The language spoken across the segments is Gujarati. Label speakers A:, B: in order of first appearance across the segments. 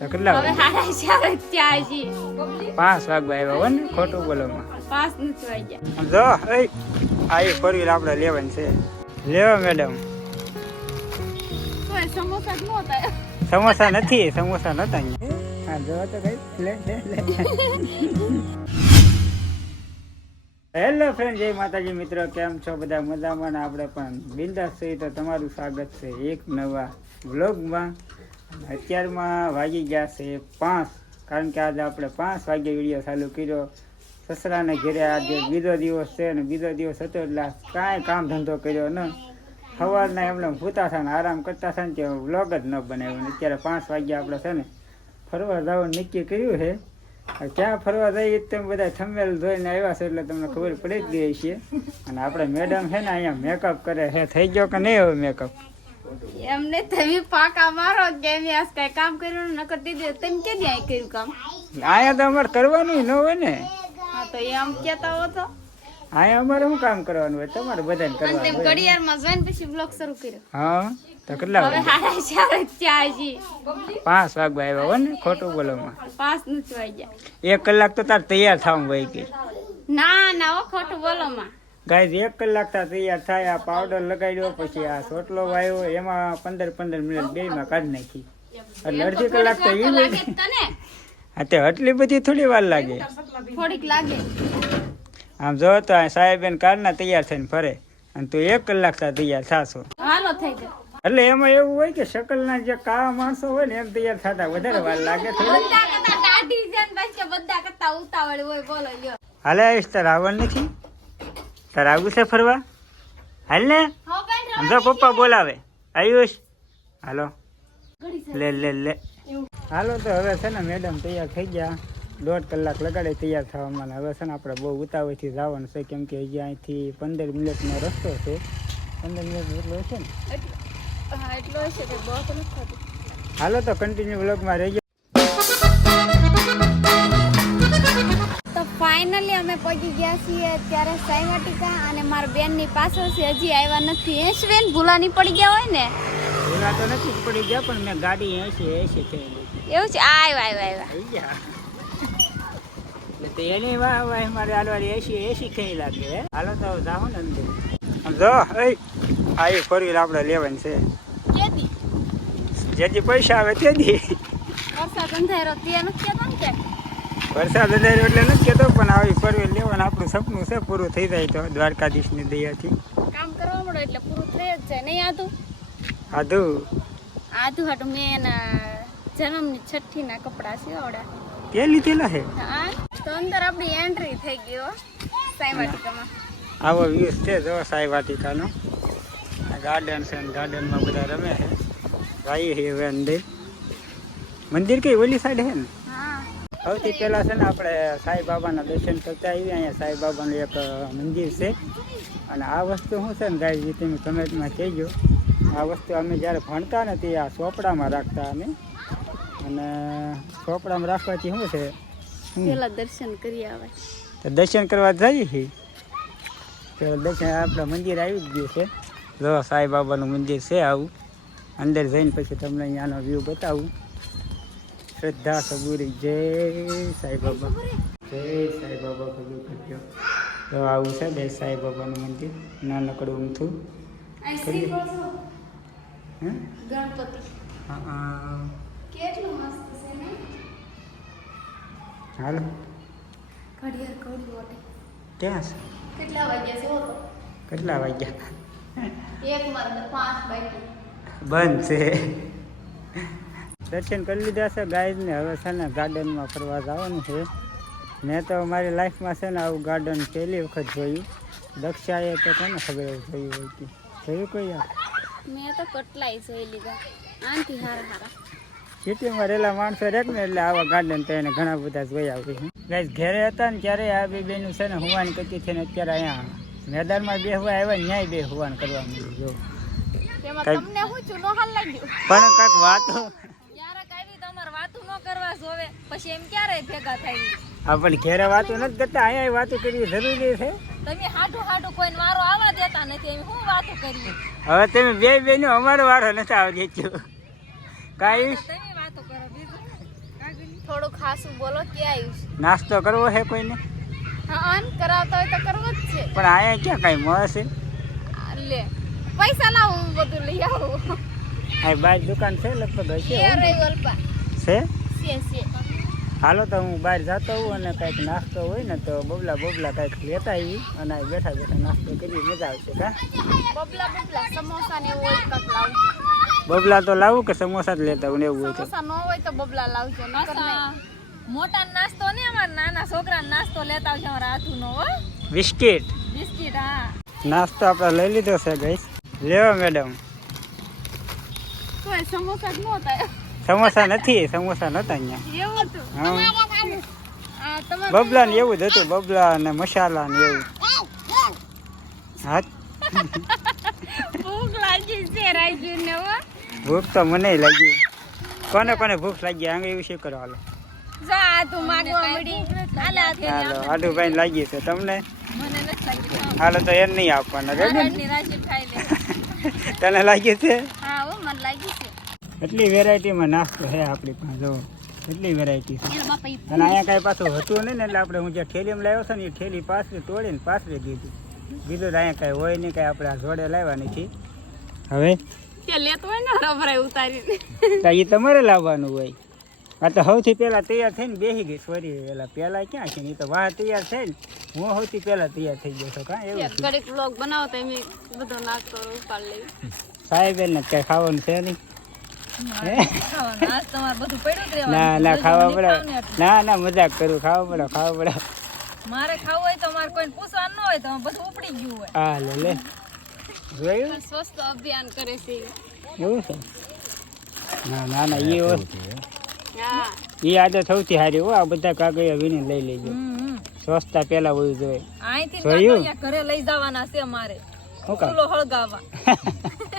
A: તો કેટલા
B: હવે સાડા ચાર થયા છે
A: પાંચ વાગવા આવ્યા હોય ને ખોટું બોલોમાં
B: પાંચ નથી વાગ્યા.
A: જો એ આવી ફોર વ્હીલ આપણે લેવાની છે. લેવા મેડમ.
B: સમોસા જ નહોતા
A: સમોસા નથી સમોસા નહોતા હા? જો તો કઈ લે લે લે. હેલો ફ્રેન્ડ જય માતાજી મિત્રો કેમ છો બધા? મજામાં આપણે પણ? બિંદાસ છે તો તમારું સ્વાગત છે એક નવા વ્લોગમાં અત્યારમાં વાગી ગયા છે પાંચ, કારણ કે આજે આપણે પાંચ વાગે વીડિયો ચાલુ કર્યો. સસરાને ઘેરે આજે બીજો દિવસ છે ને બીજો દિવસ હતો એટલે કાંઈ કામ ધંધો કર્યો ન. સવારના એમને ભૂતા થાય ને આરામ કરતા થાય ને ત્યાં વ્લોગ જ ન બનાવ્યો ને અત્યારે પાંચ વાગ્યા આપણે છે ને ફરવા જવાનું નક્કી કર્યું છે. ક્યાં ફરવા જઈએ તો તમે બધા થંબેલ ધોઈને આવ્યા છે એટલે તમને ખબર પડી જ ગઈ છે અને આપણે મેડમ છે ને અહીંયા મેકઅપ કરે છે. થઈ ગયો કે નહીં હવે મેકઅપ
B: એમને તમે પાકા મારો કે મેં આજ કઈ કામ કર્યું નકર દીદી તમે કે ન્યાય કર્યું કામ?
A: આયા તો અમારે કરવાનું ન હોય ને.
B: હા તો એમ કેતા હો તો.
A: આયા અમારે શું કામ કરવાનું હોય? તમારે બધાને કરવાનું તેમ
B: ઘડિયાળમાં જોઈને પછી બ્લોગ શરૂ કર્યો.
A: હા તો કેટલા
B: હવે સાડા ચાર જ છે
A: પાંચ વાગવા આવ્યા હોય ને ખોટું બોલવામાં
B: પાંચ નથી વાગ્યા.
A: એક કલાક તો તાર તૈયાર થવામાં વહી ગઈ
B: ના ના ખોટું બોલો માં
A: ગાય એક કલાક તૈયાર થાય આ પાવડર લગાડ્યો પછી આ સોટલો વાયો એમાં પંદર પંદર મિનિટ બે માં કાઢી નાખી. એટલે અડધી કલાક તો એ હા તે આટલી બધી થોડી વાર લાગે.
B: થોડીક લાગે.
A: આમ જો તો આ સાહેબેન કારના તૈયાર થઈને ફરે. અને તું એક કલાક તૈયાર થાશો.
B: હાલો થઈ જાય
A: એટલે એમાં એવું હોય કે શકલના જે કાળા માણસો હોય ને એમ તૈયાર થતા વધારે વાર લાગે થોડી
B: ને
A: હાલે રાવણ નથી? તાર આવું છે ફરવા? હાલ ને?
B: હો બેન
A: આમ જો પપ્પા બોલાવે. આયુષ. હાલો. લે લે લે. હાલો તો હવે છે ને મેડમ તૈયાર થઈ ગયા. દોઢ કલાક લગાડે તૈયાર થવામાં હવે છે ને આપણે બહુ ઉતાવળથી જવાનું છે કેમ કે હજી અહીંથી પંદર મિનિટનો રસ્તો છે. પંદર મિનિટ હશે ને?
B: એટલો. હશે થતું.
A: હાલો તો કન્ટિન્યુ બ્લોગમાં રહી
B: ફાઇનલી અમે પહોંચી ગયા છીએ અત્યારે સાઈવાટિકા અને મારા બેનની પાછળ છે. હજી આવ્યા નથી. એસ બેન ભૂલાની પડી ગયા હોય ને?
A: ભૂલા તો નથી જ પડી ગયા પણ મેં ગાડી એસી એસી થયેલી
B: એવું છે? આવ્યા આવ્યા આવ્યા.
A: થઈ ગયા. તો એની વાહ વાહ મારે હાલવાળી એસી એસી ખાઈ લાગે હાલો તો જાઓ ને અંદર. જો એ આવી ફોર વ્હીલ આપણે લેવાની છે. જેથી પૈસા આવે તેથી
B: વરસાદ અંધારો તે નથી કહેતો ને કે?
A: વરસાદ વધારે એટલે નથી કેતો પણ આવી ફોર લેવાનું આપણું સપનું છે પૂરું થઈ જાય તો દ્વારકાધીશની દયાથી.
B: કામ કરવા મળે એટલે પૂરું થઈ જ જાય નહીં આતું
A: આધુ
B: આધું હાટું મેં એના જન્મની છઠ્ઠીના કપડાં સીવડા
A: તે લીધેલા છે?
B: હા તો અંદર આપણી એન્ટ્રી થઈ ગયો હો સાઈવાટિકામાં.
A: આવો વ્યૂઝ છે જો સાઈ વાટિકાનો ગાર્ડન છે ને ગાર્ડનમાં બધા રમે છે. ભાઈ છે હવે અંદર. મંદિર કઈ ઓલી સાઈડ છે ને?
B: હા
A: સૌથી પહેલાં છે ને આપણે સાંઈ બાબાના દર્શન કરતા આવીએ. અહીંયા સાઈ બાબાનું એક મંદિર છે. અને આ વસ્તુ શું છે ને ગાયજી તમે કમેન્ટમાં કહેજો. આ વસ્તુ અમે જ્યારે ભણતા ને તે આ ચોપડામાં રાખતા અમે. અને ચોપડામાં રાખવાથી શું છે?
B: પહેલાં દર્શન કરી આવે
A: તો દર્શન કરવા જઈએ છીએ. તો દર્શન આપણા મંદિર આવી જ ગયું છે. જો સાંઈ બાબાનું મંદિર છે આવું. અંદર જઈને પછી તમને અહીંયાનો વ્યૂ બતાવું. શ્રદ્ધા સબુરી. જય સાંઈ બાબા. જય સાંઈ બાબા કબૂલ કરજો. તો આવું છે બે સાંઈ બાબાનું મંદિર. નાનકડું ઊંથું હે?
B: ગણપતિ.
A: હા, હા.
B: કેટલું મસ્ત છે ને?
A: હાલો. ક્યાં છે?
B: કેટલા વાગ્યા
A: કેટલા વાગ્યા? બંધ છે. દર્શન કરી લીધા છે ગાઈડને હવે છે ને ગાર્ડનમાં ફરવા જવાનું છે. મેં તો મારી લાઈફમાં છે ને આવું ગાર્ડન પહેલી વખત જોયું. દક્ષાએ તો કોને ખબર જોયું હોય કે. જોયું કોઈ
B: મેં તો કટલાય જોઈ લીધા. આનથી હારા હારા.
A: સિટીમાં રહેલા માણસો રહે ને એટલે આવા ગાર્ડન તો એને ઘણા બધા જોયા હોય ગાઈસ ઘરે હતા ને ત્યારે આ બે બેનું છે ને હુવાન કરતી છે ને અત્યારે અહીંયા મેદાનમાં બેહવા આવ્યા ન્યાય બે હુવાન કરવા મળ્યું જો. પણ કાંઈક વાતો
B: ક્યારેક આવી તમારે વાતું ન જોવે પછી એમ ક્યારે ભેગા થાય
A: પણ ઘેરે વાતો નથી કરતા અહીંયા વાતો કરવી જરૂરી છે.
B: તમે હાડું હાટું કોઈને વારો આવવા દેતા નથી એમ હું વાતો કરીએ?
A: હવે તમે બે બેનો અમારો વારો નથી આવી છું કાંઈ
B: તમે વાતો કરો બીજું? થોડું ખાસું બોલો કે આવ્યું
A: નાસ્તો કરવો છે કોઈને?
B: હા અન કરાવતા હોય તો કરવો જ છે.
A: પણ અહીંયા ક્યાં કાંઈ મળશે
B: આ લે પૈસા લાવું હું બધું લઈ આવું.
A: આ બહાર દુકાન છે લગભગ હશે હો છે? હાલો તો હું બહાર જતો હોઉં અને કાંઈક નાસ્તો હોય ને તો બબલા બબલા કાંઈક લેતા આવી અને બેઠા બેઠા નાસ્તો કરી મજા આવશે કા?
B: બબલા બબલા સમોસા ને એવું હોય તો લાવજો.
A: બબલા તો લાવું કે સમોસા જ લેતા હું ને એવું હોય તો?
B: સમોસા ન હોય તો બબલા લાવજો નકર
C: મોટા નાસ્તો ને અમારા નાના છોકરા નાસ્તો લેતા આવજો અમારા હાથું નો હો.
A: બિસ્કિટ?
C: બિસ્કિટ હા.
A: નાસ્તો આપણે લઈ લીધો છે ગઈશ લેવા મેડમ
B: તોય સમોસા જ નહોતા
A: સમોસા નથી સમોસા નતા અહીંયા.
B: એવું હતું?
A: હા.
B: આ તમારે
A: બબલા ને એવું જ હતું બબલા ને મસાલા ને એવું. હા
B: ભૂખ લાગી છે રાજુ ને
A: ભૂખ તો મને લાગી. કોને કોને ભૂખ લાગી આંગે એવું શું કરો હાલો?
B: જા આ તું માગવા મળી હાલે આ થેલી
A: હાલો આડુભાઈ લાગી છે તમને?
C: મને નથી લાગી.
A: હાલો તો એમ નહીં આપવાના તને લાગ્યું છે?
B: હા મને લાગ્યું છે.
A: એટલી વેરાયટીમાં નાસ્તો છે આપણી પાસે જો. એટલી વેરાયટી છે. અને અહીંયા કાંઈ પાછું હતું નહીં ને એટલે આપણે હું જે ઠેલીમાં લાવ્યો છે ને એ ઠેલી પાછળ તોડીને પાછળ દીધી. બીજું તો અહીંયા કાંઈ હોય નહીં કાંઈ આપણે આ જોડે લાવવાની છે. હવે? એ તમારે લાવવાનું હોય. આ તો સૌથી પહેલાં તૈયાર થઈને બેસી ગઈ સોરી પેલા પહેલાં ક્યાં છે ને? એ તો વાહ તૈયાર થઈ ને. હું સૌથી પહેલાં તૈયાર થઈ ગયો છો કાં એવું
B: ઘડીક વ્લોગ બનાવો તો એમ બધો નાસ્તો ઉપાડ લઈ.
A: સાહેબ એને કાંઈ ખાવાનું છે નહીં. ના ના ખાવા પડે. ના ના મજાક કરું ખાવા પડે ખાવા પડે.
C: મારે ખાવું હોય તો મારે કોઈ પૂછવાનું ન હોય તો બધું ઉપડી ગયું હોય.
A: હા લે લે. જોયું?
B: સ્વસ્થ અભિયાન કરે છે.
A: એવું છે? ના ના ના એ
B: હોય.
A: એ આજે સૌથી સારી હો આ બધા કાગળ વીને લઈ લેજો.
C: હમ.
A: પેલા હોવું જોઈએ.
C: અહીંથી
A: જોયું?
C: ઘરે લઈ જવાના છે મારે હળગાવવા.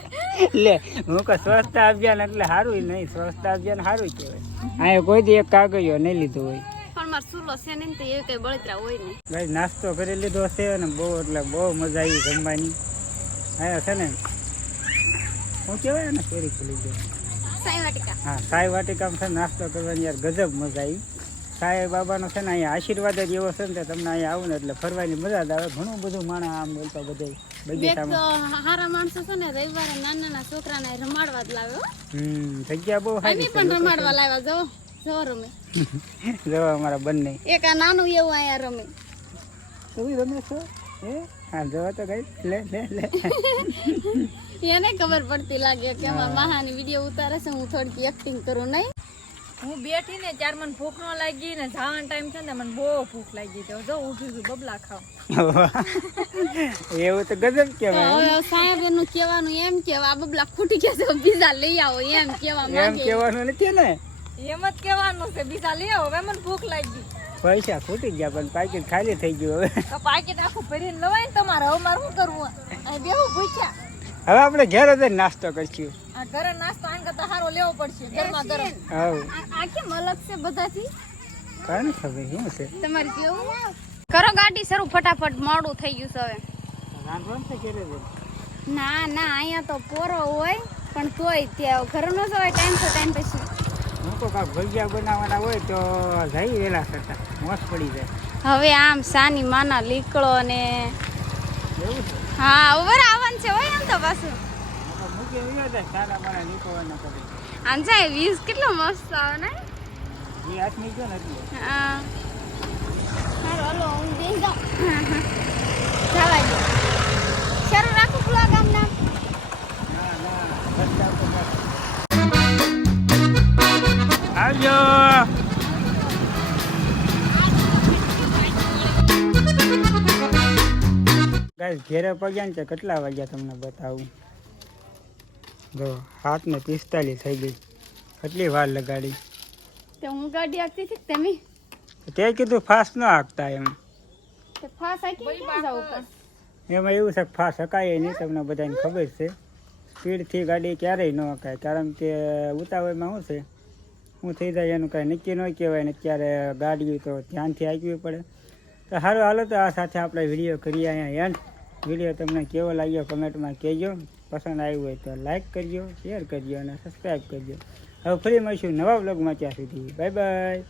A: લે હું કહું સ્વચ્છતા અભિયાન એટલે સારું નહીં સ્વચ્છતા અભિયાન સારું કહેવાય. અહીંયા કોઈ દી એક કાગળિયો નહીં લીધો હોય. ભાઈ નાસ્તો કરી લીધો છે અને બહુ એટલે બહુ મજા આવી જમવાની. અહીંયા છે ને શું કહેવાય ને ફેરી ખુલી ગયો. હા સાઈ વાટિકામાં છે નાસ્તો કરવાની યાર ગજબ મજા આવી. સાઈ બાબાનો છે ને અહીંયા આશીર્વાદ જ એવો છે ને તમને અહીંયા આવું ને એટલે ફરવાની મજા જ આવે. ઘણું બધું માણા આમ બોલતા બધે બગીચામાં.
B: હારા માણસો છે ને રવિવારે નાના નાના છોકરાને રમાડવા જ લાવ્યો
A: હમ જગ્યા બહુ સારી
B: પણ રમાડવા લાવ્યા. જો જો રમે.
A: છે જોવા અમારા બંને.
B: એક આ નાનું એવું અહીંયા રમે.
A: તું રમે છો? હે? હા જોવા તો ગઈ લે લે લે.
B: એને ખબર પડતી લાગે કે અમારા મહાની વીડિયો ઉતારે છે હું થોડીક એક્ટિંગ કરું નહીં.
C: હું બેઠી ને ત્યારે મને ભૂખ ન લાગી ને જવાનો ટાઈમ છે ને મને બહુ ભૂખ લાગી તો જો ઉઠી છું બબલા ખાવ.
A: એવું તો ગજબ કહેવાય
B: હવે સાહેબ એનું કહેવાનું એમ કે આ બબલા ખૂટી ગયા છે બીજા લઈ આવો એમ કેવા
A: એમ
B: માંગે.
A: કહેવાનું નથી ને?
C: એમ જ કહેવાનું છે બીજા લઈ આવો હવે મને ભૂખ લાગી.
A: પૈસા ખૂટી ગયા પણ પાકીટ ખાલી થઈ ગયું હવે.
C: તો પાકીટ આખું ભરીને લવાય ને તમારે હવે મારે શું કરવું? અહીં બેહું પૂછ્યા
A: હવે આપણે ઘેર જ નાસ્તો કરશું.
C: ઘરે નાસ્તો આને કરતા સારો લેવો પડશે ઘરમાં ગરમ.
A: હા.
B: આ આ કેમ અલગ છે બધાથી?
A: કાંઈ ખબર શું છે?
B: તમારે કેવું? કરો ગાડી શરૂ ફટાફટ. મોડું થઈ ગયું છે હવે.
A: રાંધવાનું છે ઘેરે જ
B: ના ના અહીંયા તો પોરો હોય પણ તોય ત્યાં ઘર જ હોય ટાઈમ તો ટાઈમ પછી.
A: હું તો કાંઈક ભજીયા બનાવવાના હોય તો જઈ વેલા થતા મોસ પડી જાય.
B: હવે આમ સાની માના લીકળો ને
A: એવું
B: હા ઓવર છે હોય એમ તો પાછું. આમ જાય વીસ કેટલો મસ્ત આવે ને? હા. હાલો હું બેસી જાઉં. જવા દો.
A: ગાઈસ ઘેરે પગ્યા ને કેટલા વાગ્યા તમને બતાવું? જો હાથ ને પિસ્તાલીસ થઈ ગઈ. કેટલી વાર લગાડી?
B: તો હું ગાડી આપતી હતી તમે?
A: તે કીધું ફાસ્ટ ન હાંકતા એમ. એમાં એવું છે કે ફાસ્ટ હકાય નહીં તમને બધાને ખબર છે. સ્પીડથી ગાડી ક્યારેય ન હકાય કારણ કે ઉતાવળમાં શું છે? શું થઈ જાય એનું કાંઈ નક્કી ન કહેવાય ને અત્યારે ગાડી તો ધ્યાનથી હાંકવી પડે. તો સારું હાલો તો આ સાથે આપણે વીડિયો કરીએ અહીંયા એન્ડ વીડિયો તમને કેવો લાગ્યો કમેન્ટમાં કહેજો. પસંદ આવ્યું હોય તો લાઈક કરજો, શેર કરજો અને સબસ્ક્રાઈબ કરજો. હવે ફરી મળીશું નવા બ્લોગમાં ત્યાં સુધી. Bye bye.